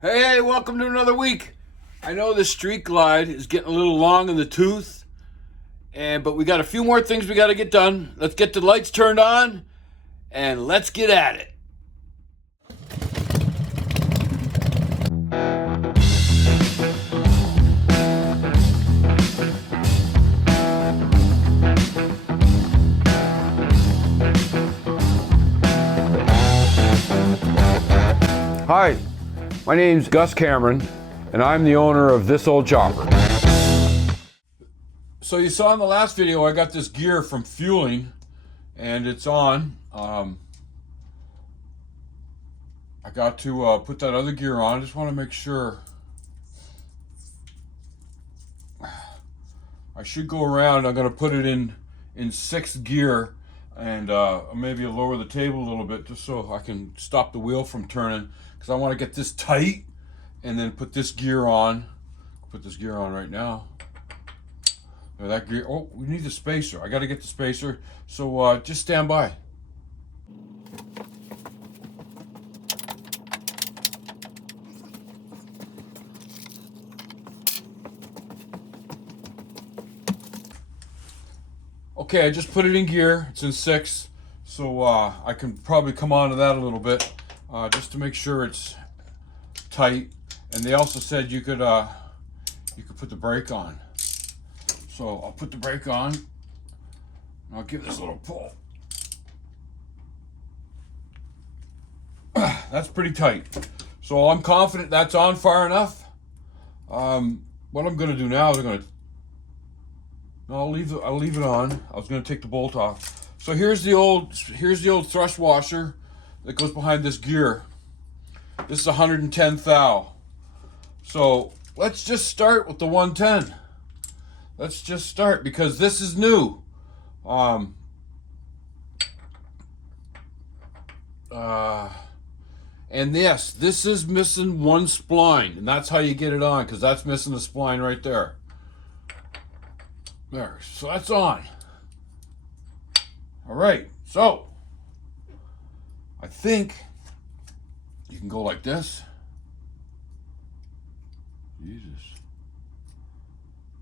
Hey, welcome to another week. I know the Street Glide is getting a little long in the tooth, but we got a few more things we got to get done. Let's get the lights turned on, and let's get at it. Hi, my name's Gus Cameron, and I'm the owner of This Old Chopper. So you saw in the last video, I got this gear from Fueling, and it's on. I got to put that other gear on. I just want to make sure. I should go around. I'm going to put it in sixth gear, and maybe I'll lower the table a little bit just so I can stop the wheel from turning, because I want to get this tight and then put this gear on. Put this gear on right now. That gear. Oh, we need the spacer. I got to get the spacer. So just stand by. Okay, I just put it in gear. It's in six, so I can probably come on to that a little bit, just to make sure it's tight. And they also said you could put the brake on. So I'll put the brake on, and I'll give this a little pull. That's pretty tight. So I'm confident that's on far enough. What I'm going to do now is I'll leave it on. I was going to take the bolt off. So here's the old thrust washer that goes behind this gear. This is 110 thou. So let's just start with the 110. Let's just start, because this is new. And yes, this is missing one spline, and that's how you get it on, because that's missing the spline right there. There, so that's on. All right, so I think you can go like this. Jesus,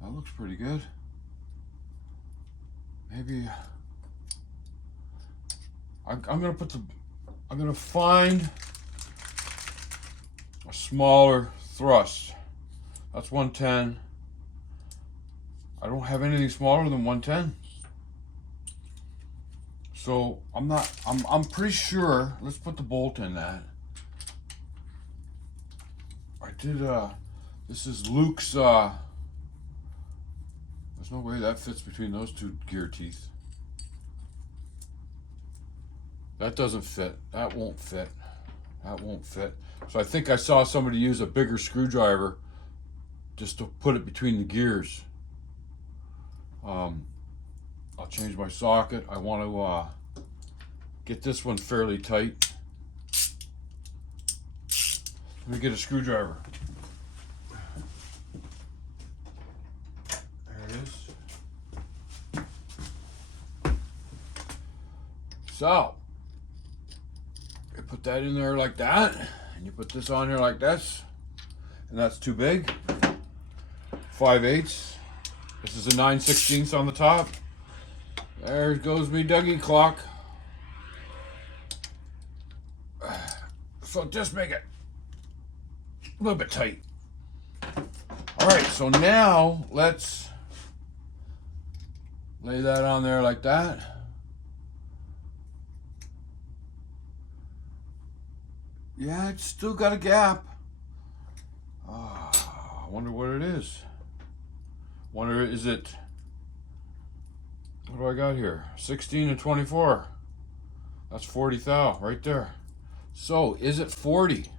that looks pretty good. Maybe I'm gonna find a smaller thrust. That's 110. I don't have anything smaller than 110. So I'm pretty sure. Let's put the bolt in that. I did this is Luke's there's no way that fits between those two gear teeth. That doesn't fit. That won't fit. That won't fit. So I think I saw somebody use a bigger screwdriver just to put it between the gears. I'll change my socket. I want to get this one fairly tight. Let me get a screwdriver. There it is. So, you put that in there like that, and you put this on here like this, and that's too big. 5/8. This is a 9/16 on the top. There goes me Dougie clock. So just make it a little bit tight. All right, so now let's lay that on there like that. Yeah, it's still got a gap. I wonder what it is. Wonder, is it, what do I got here? 16 and 24. That's 40 thou right there. So is it 40?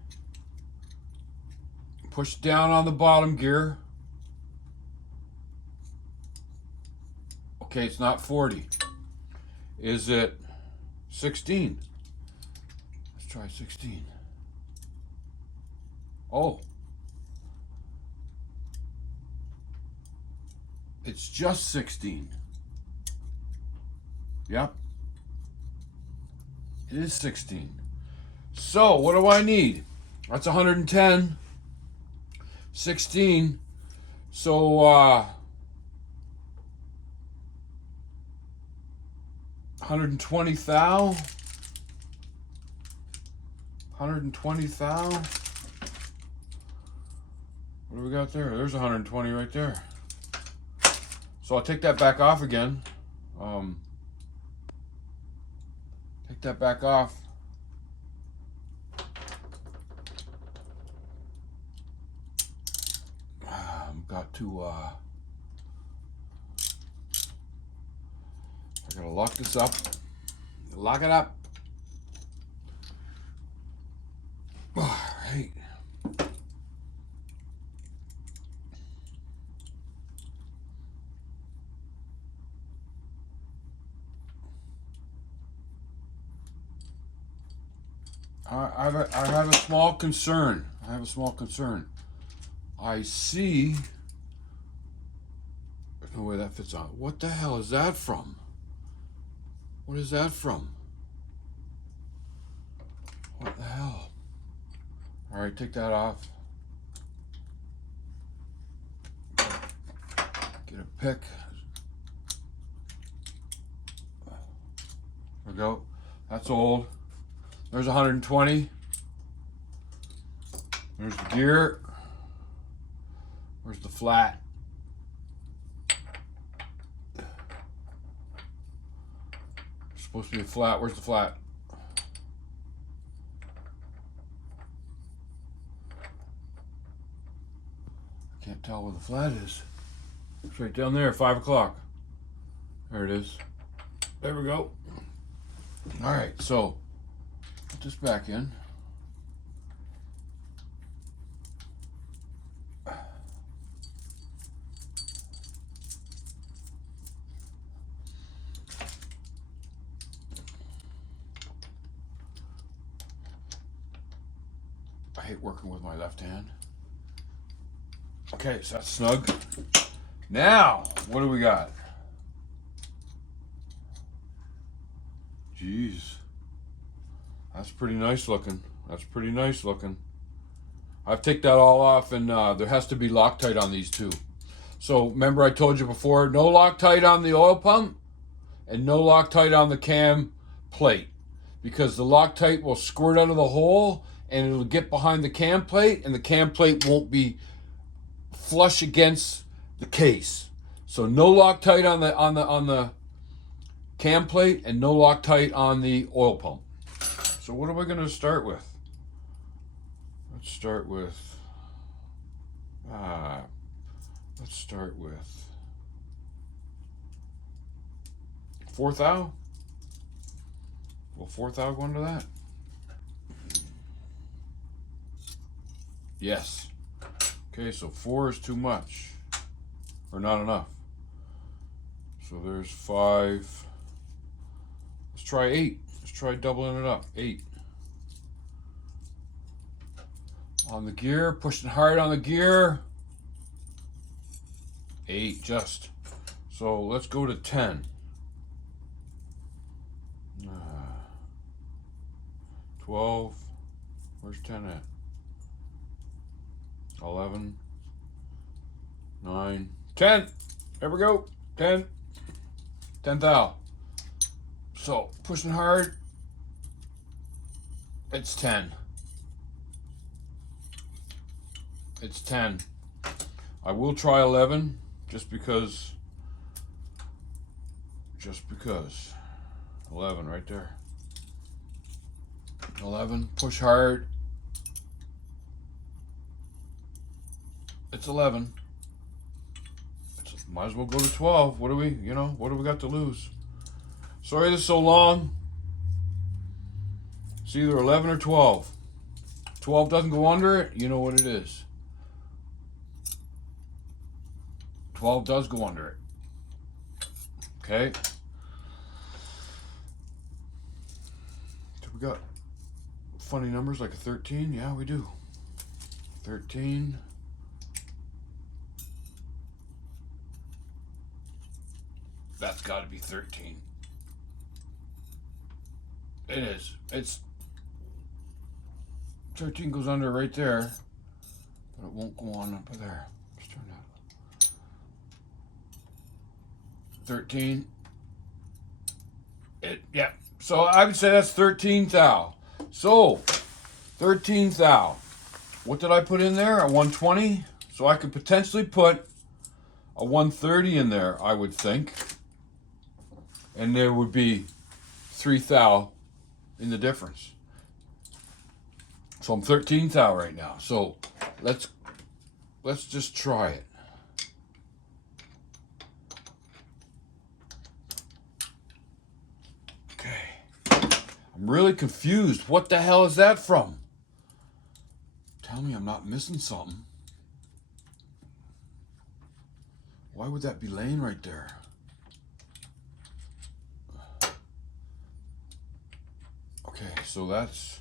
Push down on the bottom gear. Okay, it's not 40. Is it 16? Let's try 16. Oh. It's just 16. Yep. It is 16. So what do I need? That's 110. 16. So, 120 thou. 120 thou. What do we got there? There's 120 right there. So I'll take that back off again. Take that back off. Got to, I gotta lock this up. Lock it up. All right. I have a small concern. I see. There's no way that fits on. What the hell is that from? What is that from? What the hell? All right, take that off. Get a pick. There we go. That's old. There's 120. There's the gear. Where's the flat? It's supposed to be a flat. Where's the flat? I can't tell where the flat is. It's right down there, 5 o'clock. There it is. There we go. All right, so put this back in. I hate working with my left hand. Okay, so that's snug. Now, what do we got? Jeez. That's pretty nice looking. I've taken that all off, and there has to be Loctite on these too. So remember I told you before, no Loctite on the oil pump and no Loctite on the cam plate, because the Loctite will squirt out of the hole and it'll get behind the cam plate, and the cam plate won't be flush against the case. So no Loctite on the cam plate and no Loctite on the oil pump. So what are we going to start with? Let's start with 4 thou. Will 4 thou go into that? Yes. Okay, so 4 is too much, or not enough. So there's 5. Let's try 8. Let's try doubling it up. 8. On the gear, pushing hard on the gear. 8 just. So let's go to 10. 12. Where's 10 at? 11. 9. 10. There we go. 10. 10 thou. So pushing hard. It's 10. It's 10. I will try 11 just because. 11 right there. 11. Push hard. It's 11. Might as well go to 12. What do we got to lose? Sorry this is so long. It's either 11 or 12. 12 doesn't go under it, you know what it is. 12 does go under it. Okay. Do we got funny numbers like a 13? Yeah, we do. 13. That's got to be 13. It is. It's 13 goes under right there. but it won't go on up there. Let's turn that. 13. Yeah. So I would say that's 13 thou. So 13 thou. What did I put in there? A 120. So I could potentially put a 130 in there, I would think. And there would be 3 thou in the difference. So I'm 13 thou right now. So let's just try it. Okay. I'm really confused. What the hell is that from? Tell me I'm not missing something. Why would that be laying right there? Okay, so that's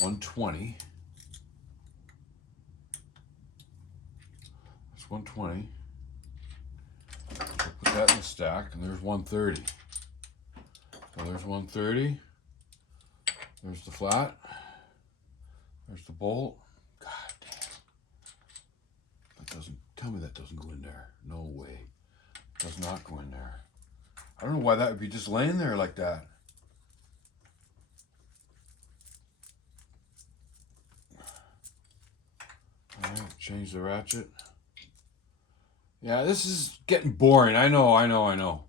120. That's 120. I'll put that in the stack, and there's 130. So there's 130. There's the flat. There's the bolt. God damn. That doesn't, tell me that doesn't go in there. No way. It does not go in there. I don't know why that would be just laying there like that. Alright, change the ratchet. Yeah, this is getting boring. I know.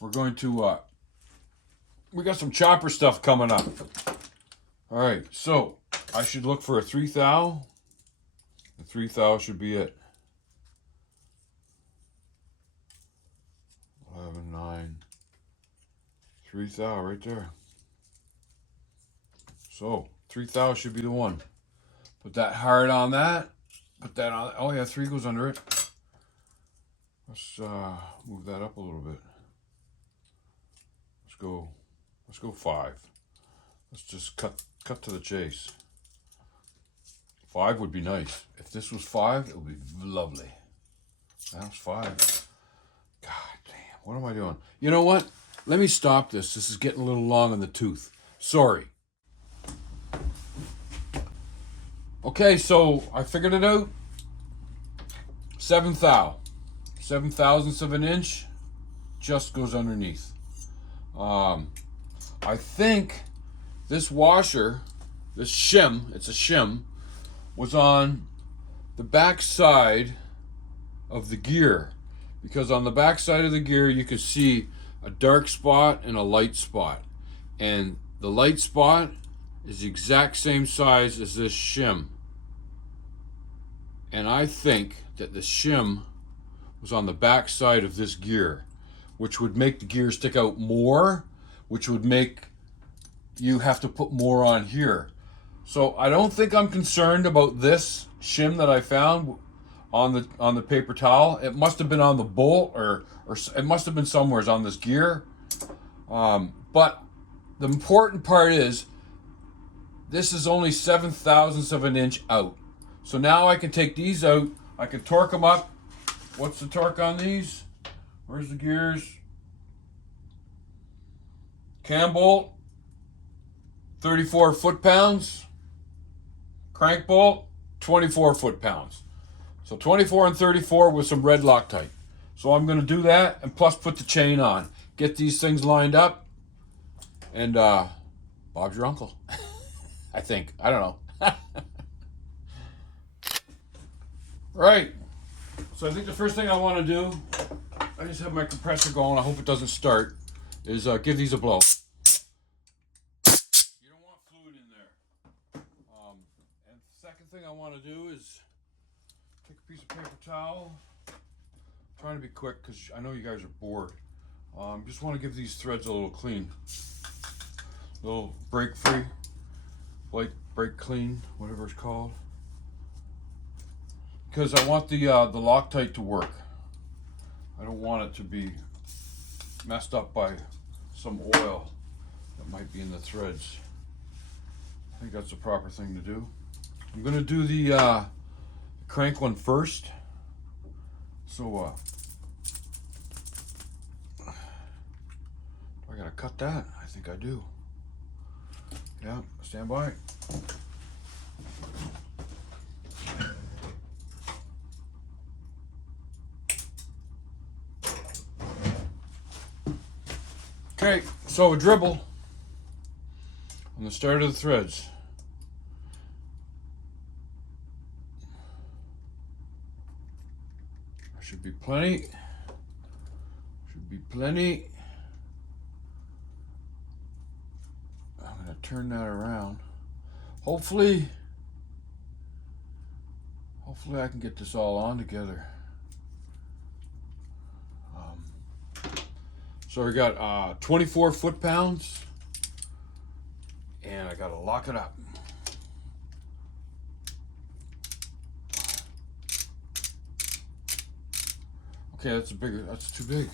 We're going to, we got some chopper stuff coming up. Alright, so I should look for a 3 thou. The 3 thou should be it. 11, 9. 3 thou right there. So 3 thou should be the one. Put that hard on that. Put that on. Oh yeah, 3 goes under it. Let's move that up a little bit. Let's go 5. Let's just cut to the chase. 5 would be nice. If this was 5, it would be lovely. That was 5. God damn, what am I doing? You know what? Let me stop this. This is getting a little long in the tooth. Sorry. Okay, so I figured it out. 7 thou. 7 thousandths of an inch just goes underneath. I think this washer, this shim, it's a shim, was on the back side of the gear, because on the back side of the gear you could see a dark spot and a light spot, and the light spot is the exact same size as this shim, and I think that the shim was on the back side of this gear, which would make the gear stick out more, which would make you have to put more on here. So I don't think I'm concerned about this shim that I found on the paper towel. It must have been on the bolt, or it must have been somewhere on this gear. But the important part is this is only 7 thousandths of an inch out. So now I can take these out. I can torque them up. What's the torque on these? Where's the gears? Cam bolt, 34 foot-pounds. Crank bolt, 24 foot-pounds. So 24 and 34 with some red Loctite. So I'm going to do that, and plus put the chain on. Get these things lined up, and Bob's your uncle. I think. I don't know. Right. So I think the first thing I want to do, I just have my compressor going, I hope it doesn't start, is give these a blow. You don't want fluid in there. And the second thing I want to do is take a piece of paper towel. I'm trying to be quick because I know you guys are bored. Just want to give these threads a little clean. A little break free, like break clean, whatever it's called. Because I want the Loctite to work. I don't want it to be messed up by some oil that might be in the threads. I think that's the proper thing to do. I'm going to do the crank one first. So, do I got to cut that? I think I do. Yeah, stand by. Okay, so a dribble on the start of the threads. There should be plenty. Should be plenty. I'm going to turn that around. Hopefully I can get this all on together. So we got 24 foot-pounds, and I got to lock it up. Okay, that's too big.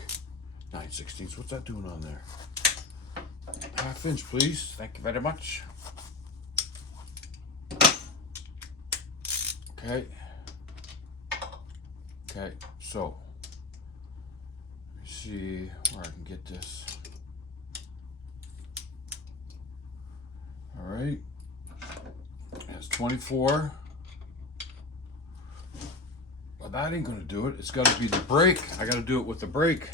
9/16. What's that doing on there? 1/2 inch, please. Thank you very much. Okay. Okay, so let me see where I can get this. All right. That's 24. Well, that ain't gonna do it. It's gotta be the brake. I gotta do it with the brake.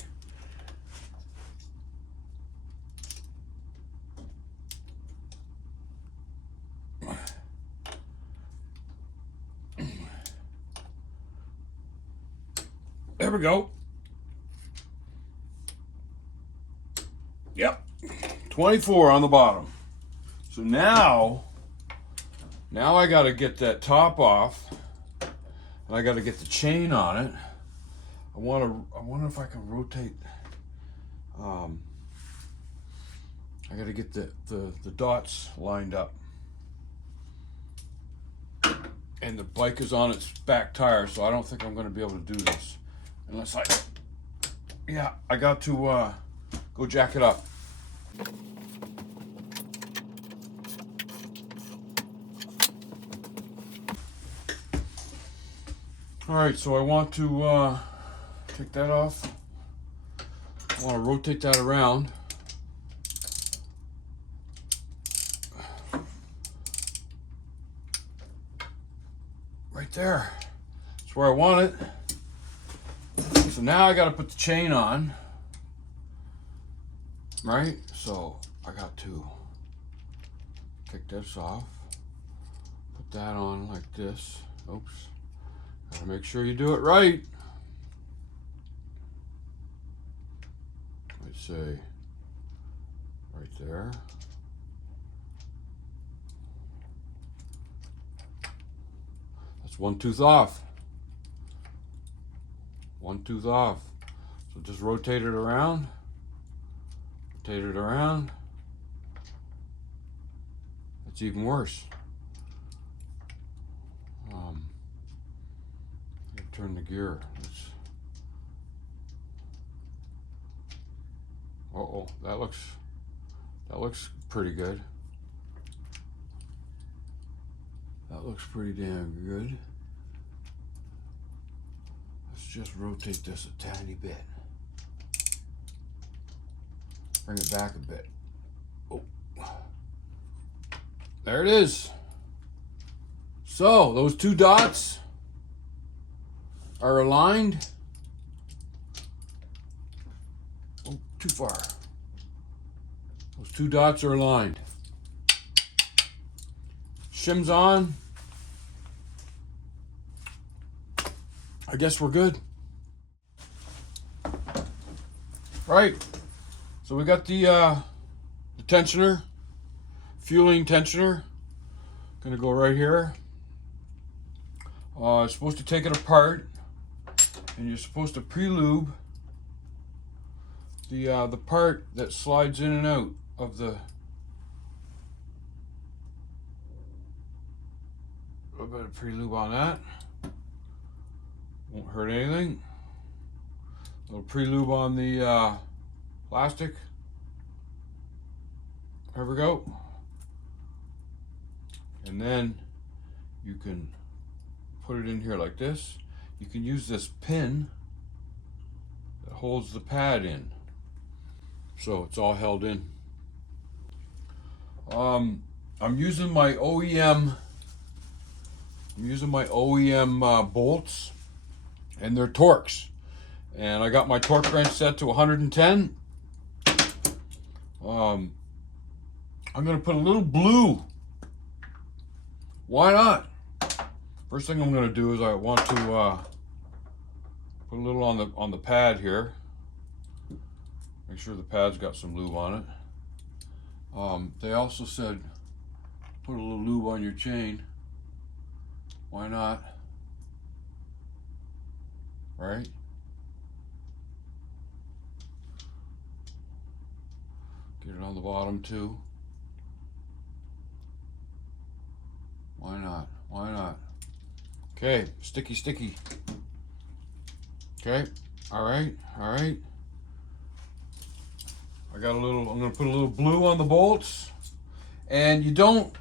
There we go. Yep, 24 on the bottom. So now I got to get that top off, and I got to get the chain on it. I wonder if I can rotate. I got to get the dots lined up. And the bike is on its back tire, so I don't think I'm going to be able to do this. Unless I got to go jack it up. All right, so I want to take that off. I want to rotate that around. Right there. That's where I want it. So now I got to put the chain on, right? So I got to take this off, put that on like this. Oops. Got to make sure you do it right. I'd say right there. That's one tooth off. One tooth off. So just rotate it around. Rotate it around. That's even worse. Turn the gear. Uh-oh, that looks pretty good. That looks pretty damn good. Let's just rotate this a tiny bit. Bring it back a bit. Oh, there it is. So those two dots are aligned. Oh, too far. Those two dots are aligned. Shims on. I guess we're good. Right. So we got the tensioner, fueling tensioner. Gonna go right here. It's supposed to take it apart, and you're supposed to pre-lube the part that slides in and out of the. A little bit of pre-lube on that. Won't hurt anything. A little pre-lube on the plastic. There we go. And then you can put it in here like this. You can use this pin that holds the pad in, so it's all held in. I'm using my OEM. Bolts, and they're Torx. And I got my torque wrench set to 110. I'm going to put a little blue. Why not? First thing I'm going to do is I want to put a little on the pad here. Make sure the pad's got some lube on it. They also said put a little lube on your chain. Why not? Right? Get it on the bottom too. Why not? Why not? Okay, sticky, sticky. Okay, all right. I got a little, I'm gonna put a little blue on the bolts. And you don't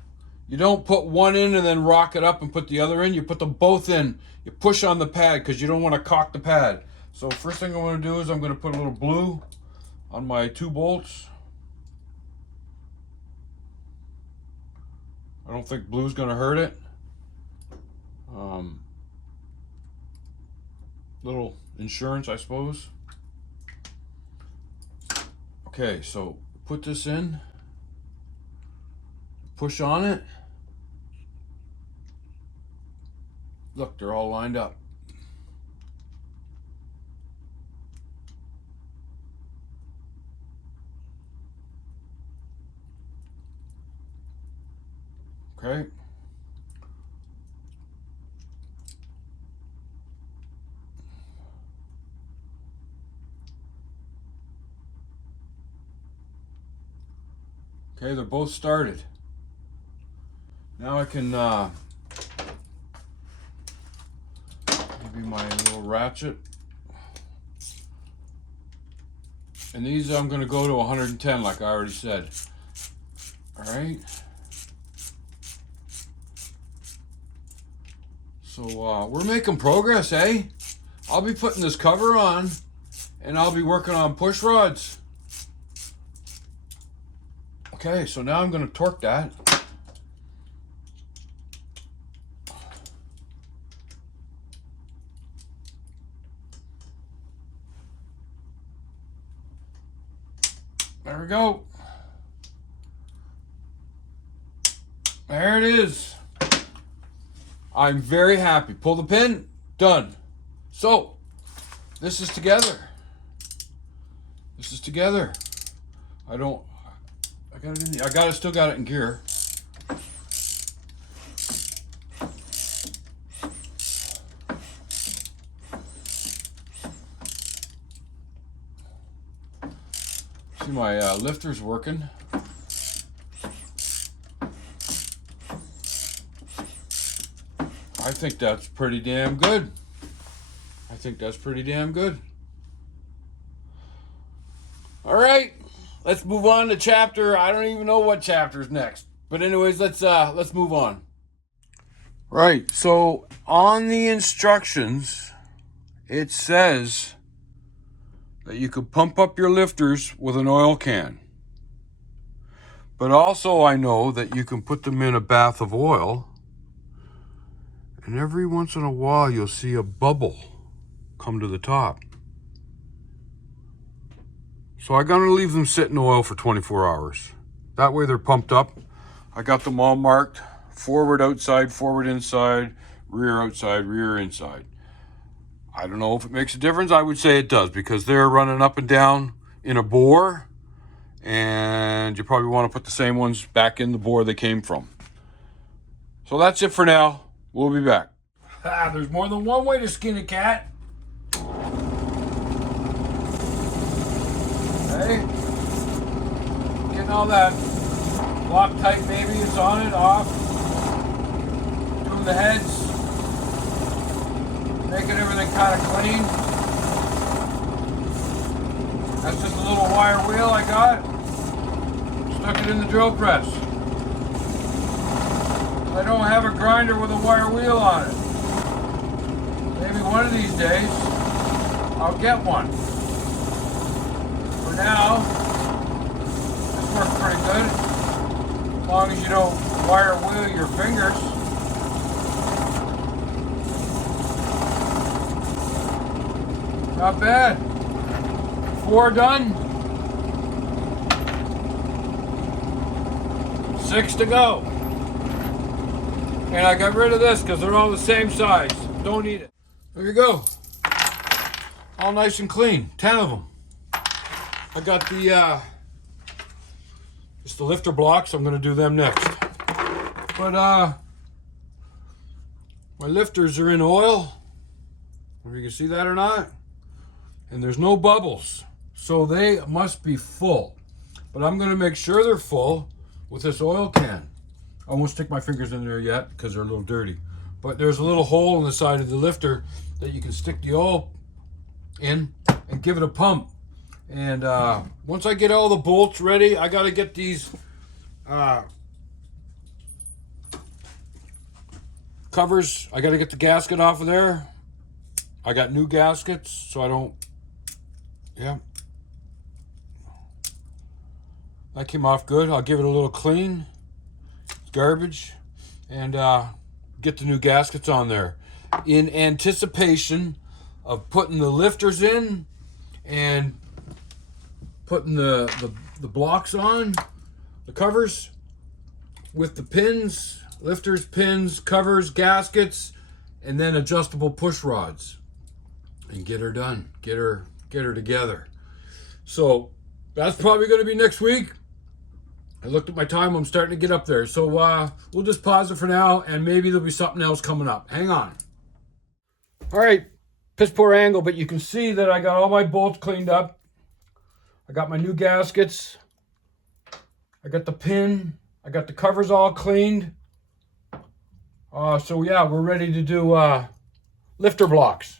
put one in and then rock it up and put the other in. You put them both in. You push on the pad because you don't want to cock the pad. So first thing I'm going to do is I'm going to put a little blue on my 2 bolts. I don't think blue's going to hurt it. Little insurance, I suppose. Okay, so put this in. Push on it. Look, they're all lined up. Okay. Okay, they're both started. Now I can maybe my little ratchet. And these I'm going to go to 110 like I already said. All right. So we're making progress, eh? I'll be putting this cover on and I'll be working on push rods. Okay, so now I'm going to torque that. There we go. There it is. I'm very happy. Pull the pin, done. So, this is together. This is together. I got it in the, still got it in gear. See my lifter's working. I think that's pretty damn good. All right, let's move on to chapter. I don't even know what chapter's next. But anyways, let's move on. Right, so on the instructions, it says that you could pump up your lifters with an oil can. But also I know that you can put them in a bath of oil, and every once in a while you'll see a bubble come to the top. So I'm gonna leave them sit in oil for 24 hours. That way they're pumped up. I got them all marked: forward outside, forward inside, rear outside, rear inside. I don't know if it makes a difference. I would say it does, because they're running up and down in a bore, and you probably want to put the same ones back in the bore they came from. So that's it for now. We'll be back. There's more than one way to skin a cat. Hey, getting all that Loctite maybe is on it, off. Doing the heads. Making everything kind of clean. That's just a little wire wheel I got. Stuck it in the drill press. I don't have a grinder with a wire wheel on it. Maybe one of these days I'll get one. For now, this works pretty good. As long as you don't wire wheel your fingers. Not bad. 4 done. 6 to go. And I got rid of this because they're all the same size. Don't need it. There you go. All nice and clean. 10 of them. I got the just the lifter blocks. I'm going to do them next. But my lifters are in oil. If you can see that or not. And there's no bubbles. So they must be full. But I'm going to make sure they're full with this oil can. I won't stick my fingers in there yet because they're a little dirty. But there's a little hole in the side of the lifter that you can stick the oil in and give it a pump. And once I get all the bolts ready, I got to get these covers. I got to get the gasket off of there. I got new gaskets, so I don't, yeah. That came off good. I'll give it a little clean. It's garbage. And get the new gaskets on there. In anticipation of putting the lifters in and putting the blocks on, the covers with the pins, lifters, pins, covers, gaskets, and then adjustable push rods. And get her done. Get her together. So that's probably going to be next week. I looked at my time. I'm starting to get up there. So we'll just pause it for now, and maybe there'll be something else coming up. Hang on. All right. Piss poor angle, but you can see that I got all my bolts cleaned up. I got my new gaskets. I got the pin. I got the covers all cleaned. So yeah, we're ready to do lifter blocks.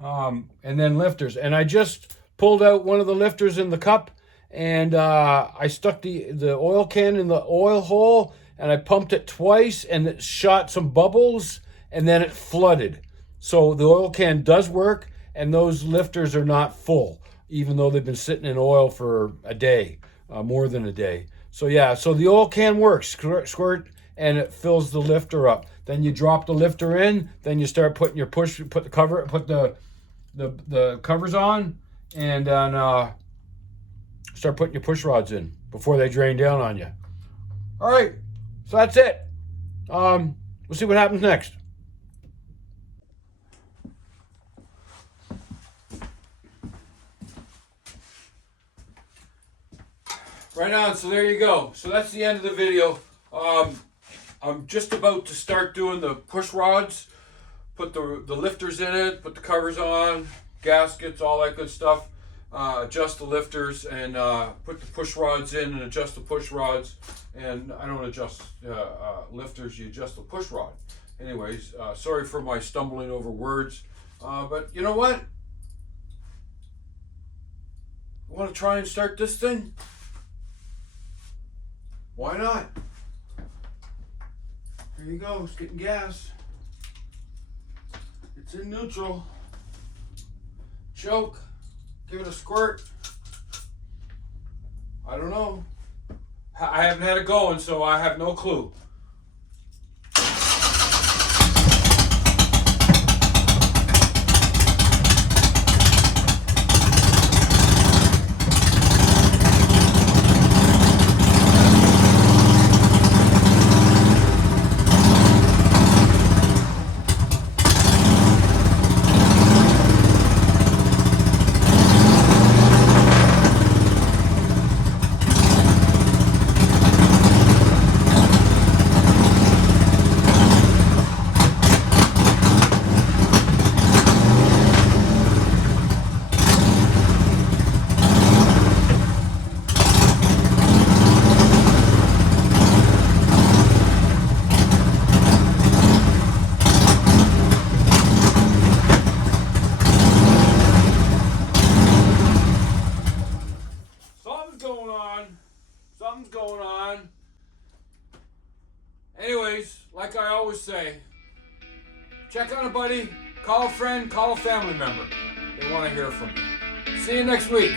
And then lifters. And I just pulled out one of the lifters in the cup, and I stuck the oil can in the oil hole, and I pumped it twice, and it shot some bubbles, and then it flooded. So the oil can does work, and those lifters are not full, even though they've been sitting in oil for a day, more than a day. So yeah, so the oil can works, squirt, and it fills the lifter up. Then you drop the lifter in, then you start putting your put the covers on, and then start putting your push rods in before they drain down on you. All right, so that's it. We'll see what happens next. Right on, so there you go. So that's the end of the video. I'm just about to start doing the push rods, put the lifters in it, put the covers on, gaskets, all that good stuff, adjust the lifters, and put the push rods in and adjust the push rods. And I don't adjust lifters, you adjust the push rod. Anyways, sorry for my stumbling over words, but you know what? Want to try and start this thing? Why not? Here you go, it's getting gas. It's in neutral. Choke, give it a squirt. I don't know. I haven't had it going, so I have no clue. Something's going on. Anyways, like I always say, check on a buddy, call a friend, call a family member. They want to hear from you. See you next week.